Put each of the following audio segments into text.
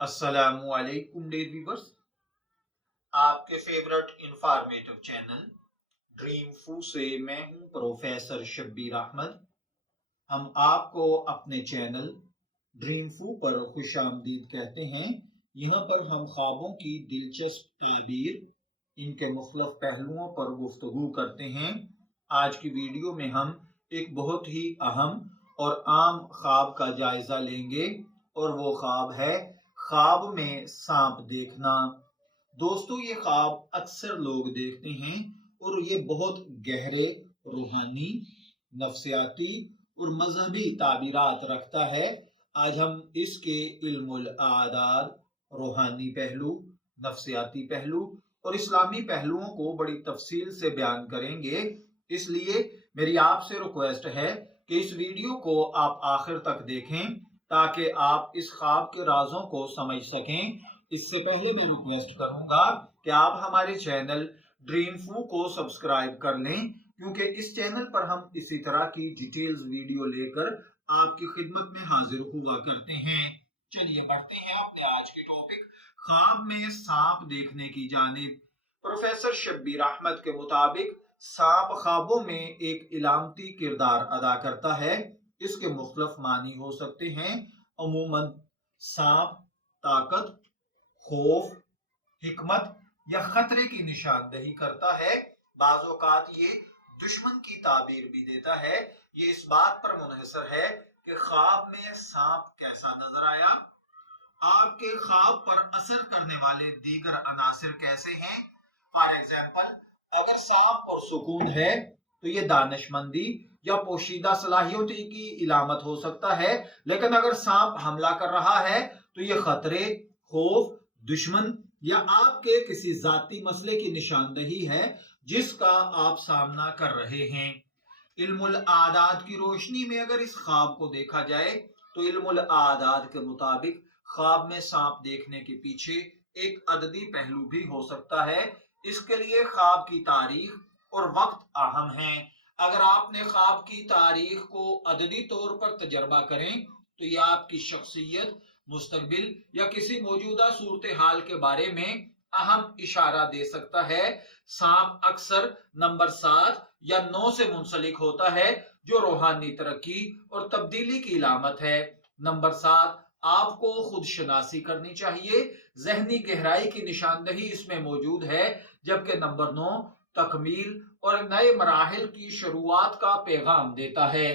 अस्सलामु अलैकुम dear viewers, आपके फेवरेट इंफॉर्मेटिव चैनल ड्रीम फू से मैं हूं प्रोफेसर शब्बीर अहमद। हम आपको अपने चैनल ड्रीम फू पर खुशामदीद कहते हैं। यहाँ पर हम ख्वाबों की दिलचस्प ताबीर, इनके मुख्तलिफ पहलुओं पर गुफ्तगू करते हैं। आज की वीडियो में हम एक बहुत ही अहम और आम ख्वाब का जायजा लेंगे और वो ख्वाब है ख्वाब में सांप देखना। दोस्तों, ये ख्वाब अक्सर लोग देखते हैं और ये बहुत गहरे रूहानी, नफ्सियाती और मजहबी ताबीरात रखता है। आज हम इसके इल्मुल आदाद, रूहानी पहलू, नफ्सियाती पहलू और इस्लामी पहलुओं को बड़ी तफसील से बयान करेंगे। इसलिए मेरी आपसे रिक्वेस्ट है कि इस वीडियो को आप आखिर तक देखें ताकि आप इस ख्वाब के राजों को समझ सकें। इससे पहले मैं रिक्वेस्ट करूंगा कि आप हमारे चैनल ड्रीम फू को सब्सक्राइब कर लें, क्योंकि इस चैनल पर हम इसी तरह की डिटेल्स वीडियो लेकर आपकी खिदमत में हाजिर हुआ करते हैं। चलिए बढ़ते हैं अपने आज की टॉपिक ख्वाब में सांप देखने की जानिब। प्रोफेसर शब्बीर अहमद के मुताबिक सांप ख्वाबों में एक इलामती किरदार अदा करता है। इसके मुख्तलिफ मानी हो सकते हैं। अमूमन सांप ताकत, खौफ, हिकमत या खतरे की निशानदही करता है। बाज़ औक़ात ये दुश्मन की ताबीर भी देता है। ये इस बात पर मुनहसर है कि ख्वाब में सांप कैसा नजर आया। आपके ख्वाब पर असर करने वाले दीगर अनासिर कैसे हैं। फॉर एग्जाम्पल, अगर सांप पुरसुकून है तो ये दानिशमंदी या पोशीदा सलाहियत की इलामत हो सकता है, लेकिन अगर सांप हमला कर रहा है तो ये खतरे, खौफ, दुश्मन या आपके किसी जाती मसले की निशानदही है जिसका आप सामना कर रहे हैं। इल्मुल आदाद की रोशनी में अगर इस ख्वाब को देखा जाए तो इल्मुल आदाद के मुताबिक ख्वाब में सांप देखने के पीछे एक अददी पहलू भी हो सकता है। इसके लिए ख्वाब की तारीख और वक्त अहम है। अगर आपने ख्वाब की तारीख को अददी तौर पर तजर्बा करें तो यह आपकी शख्सियत, मुस्तकबिल या किसी मौजूदा सूरत हाल के बारे में अहम इशारा दे सकता है। सांप अक्सर नंबर 7 या 9 से मुंसलिक होता है, जो रूहानी तरक्की और तब्दीली की इलामत है। नंबर 7 आपको खुद शनासी करनी चाहिए, जहनी गहराई की निशानदही इसमें मौजूद है, जबकि नंबर 9 तकमील और नए मराहिल की शुरुआत का पैगाम देता है।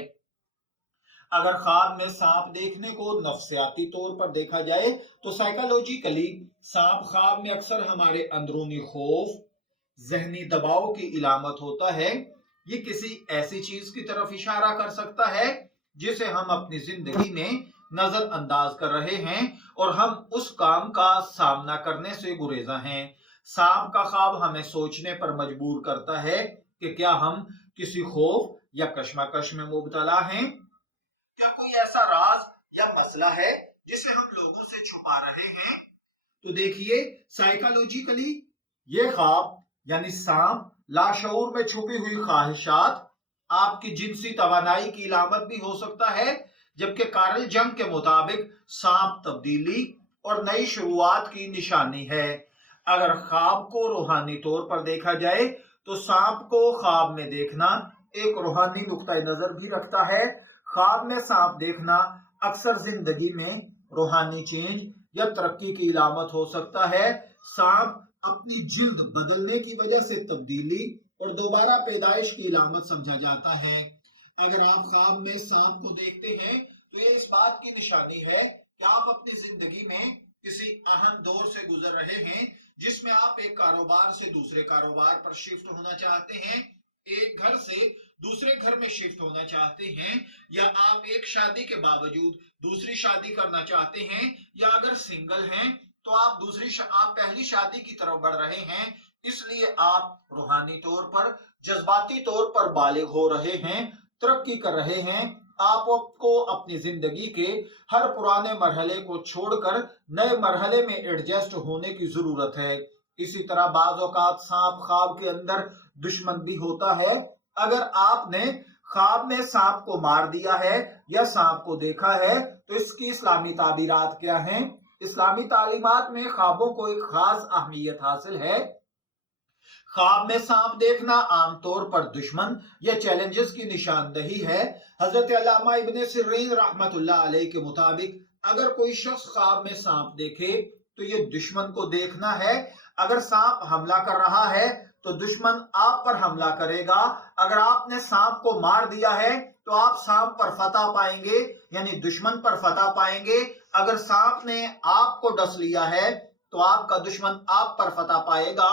अगर ख्वाब में सांप देखने को नफ्सियाती तौर पर देखा जाए तो साइकोलॉजिकली सांप ख्वाब में अक्सर हमारे अंदरूनी खौफ, जहनी दबाव की इलामत होता है। ये किसी ऐसी चीज की तरफ इशारा कर सकता है जिसे हम अपनी जिंदगी में नजरअंदाज कर रहे हैं और हम उस काम का सामना करने से गुरेजा हैं। सांप का ख्वाब हमें सोचने पर मजबूर करता है कि क्या हम किसी खौफ या कश्मकश में मुब्तला हैं। क्या कोई ऐसा राज या मसला है जिसे हम लोगों से छुपा रहे हैं। तो देखिए, साइकोलॉजिकली ये ख्वाब यानी सांप लाशऊर में छुपी हुई ख्वाहिशात, आपकी जिनसी तवानाई की इलामत भी हो सकता है, जबकि कार्ल जंग के मुताबिक सांप तब्दीली और नई शुरुआत की निशानी है। अगर ख्वाब को रूहानी तौर पर देखा जाए तो सांप को ख्वाब में देखना एक रूहानी नुक्ता नजर भी रखता है। ख्वाब में सांप देखना अक्सर जिंदगी में रूहानी चेंज या तरक्की की इलामत हो सकता है। सांप अपनी जिल्द बदलने की वजह से तब्दीली और दोबारा पैदाइश की इलामत समझा जाता है। अगर आप ख्वाब में सांप को देखते हैं तो ये इस बात की निशानी है कि आप अपनी जिंदगी में किसी अहम दौर से गुजर रहे हैं, जिसमें आप एक कारोबार से दूसरे कारोबार पर शिफ्ट होना चाहते हैं, एक घर से दूसरे घर में शिफ्ट होना चाहते हैं, या आप एक शादी के बावजूद दूसरी शादी करना चाहते हैं, या अगर सिंगल हैं तो आप पहली शादी की तरफ बढ़ रहे हैं। इसलिए आप रूहानी तौर पर, जज्बाती तौर पर बालिग हो रहे हैं, तरक्की कर रहे हैं। आपको अपनी जिंदगी के हर पुराने मरहले को छोड़कर नए मरहले में एडजस्ट होने की जरूरत है। इसी तरह बाज़ औक़ात सांप ख्वाब के अंदर दुश्मन भी होता है। अगर आपने ख्वाब में सांप को मार दिया है या सांप को देखा है तो इसकी इस्लामी ताबीरात क्या हैं। इस्लामी तालीमात में ख्वाबों को एक खास अहमियत हासिल है। ख्वाब में सांप देखना आमतौर पर दुश्मन या चैलेंजेस की निशानदही है। हजरत अल्लामा इब्ने सिर्रीन रहमतुल्लाह अलैह के मुताबिक अगर कोई शख्स ख्वाब में सांप देखे तो ये दुश्मन को देखना है। अगर सांप हमला कर रहा है तो दुश्मन आप पर हमला करेगा। अगर आपने सांप को मार दिया है तो आप सांप पर फतह पाएंगे, यानी दुश्मन पर फतह पाएंगे। अगर सांप ने आपको डस लिया है तो आपका दुश्मन आप पर फतह पाएगा।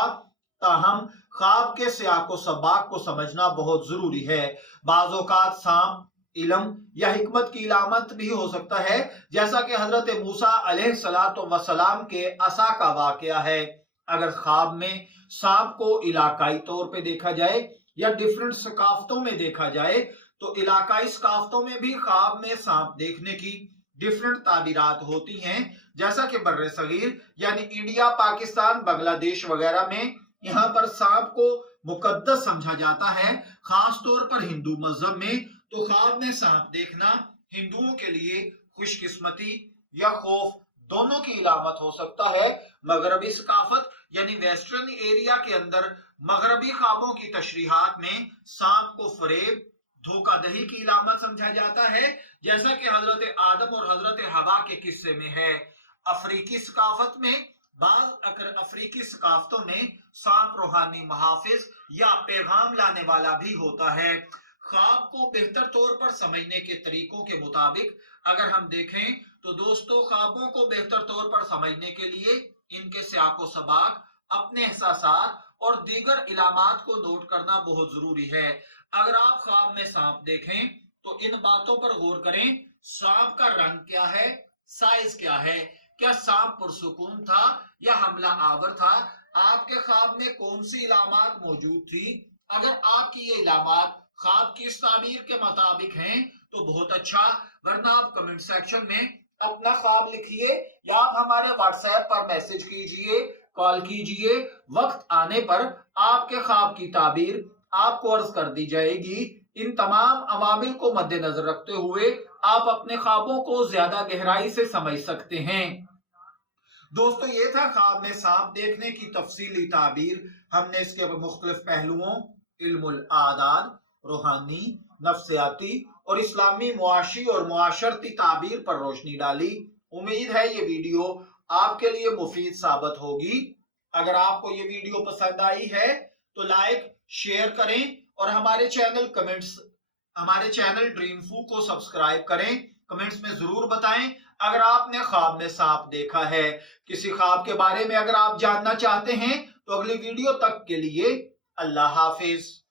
ताहम ख्वाब के सियाको सबाक को समझना बहुत जरूरी है। बाज़ औक़ात सांप इल्म या हिकमत की इलामत भी हो सकता है, जैसा कि हजरत मूसा अलैहिस्सलातु वस्सलाम के असा का वाकया है। अगर ख्वाब में सांप को इलाकाई तौर पे देखा जाए या डिफरेंट सकाफतों में देखा जाए तो इलाकाई सकाफतों में भी ख्वाब में सांप देखने की डिफरेंट ताबीरात होती हैं, जैसा कि बर्रे सगीर यानी इंडिया, पाकिस्तान, बांग्लादेश वगैरह में यहाँ पर सांप को मुकद्दस समझा जाता है। खास तौर पर हिंदू मजहब में तो ख्वाब में सांप देखना हिंदुओं के लिए खुशकिस्मती या खौफ दोनों की इलामत हो सकता है। मगरबी सकाफत यानी वेस्टर्न एरिया के अंदर मगरबी ख्वाबों की तशरीहात में सांप को फरेब, धोखाधड़ी की इलामत समझा जाता है, जैसा कि हजरत आदम और हजरत हवा के किस्से में है। अफ्रीकी सकाफत में अफ्रीकी सकाफतों में सांप रूहानी मुहाफिज या पैगाम लाने वाला भी होता है। ख्वाब को बेहतर तौर पर समझने के तरीकों के मुताबिक अगर हम देखें तो दोस्तों, ख्वाबों को बेहतर तौर पर समझने के लिए इनके सियाको सबाक, अपने एहसासात और दीगर इलामात को नोट करना बहुत जरूरी है। अगर आप ख्वाब में सांप देखें तो इन बातों पर गौर करें। सांप का रंग क्या है, साइज क्या है, क्या सांप पुरसुकून था या हमला आवर था, आपके ख्वाब में कौन सी इलामात मौजूद थी। अगर आपकी ये इलामात ख्वाब की इस ताबीर के मुताबिक हैं तो बहुत अच्छा, वरना आप कमेंट सेक्शन में अपना ख्वाब लिखिए या आप हमारे व्हाट्सएप पर मैसेज कीजिए, कॉल कीजिए। वक्त आने पर आपके ख्वाब की ताबीर आपको अर्ज कर दी जाएगी। इन तमाम अवामिल को मद्देनजर रखते हुए आप अपने ख्वाबों को ज्यादा गहराई से समझ सकते हैं। दोस्तों, ये था ख्वाब में सांप देखने की तफसीली ताबीर। हमने इसके मुख्तलिफ पहलुओं, इल्मुल आदाद, रूहानी, नफ्सियाती और इस्लामी मुआशी और मुआशरती ताबीर पर रोशनी डाली। उम्मीद है ये वीडियो आपके लिए मुफीद साबित होगी। अगर आपको ये वीडियो पसंद आई है तो लाइक, शेयर करें और हमारे चैनल ड्रीम फू को सब्सक्राइब करें। कमेंट्स में जरूर बताएं अगर आपने ख्वाब में सांप देखा है। किसी ख्वाब के बारे में अगर आप जानना चाहते हैं तो अगली वीडियो तक के लिए अल्लाह हाफिज।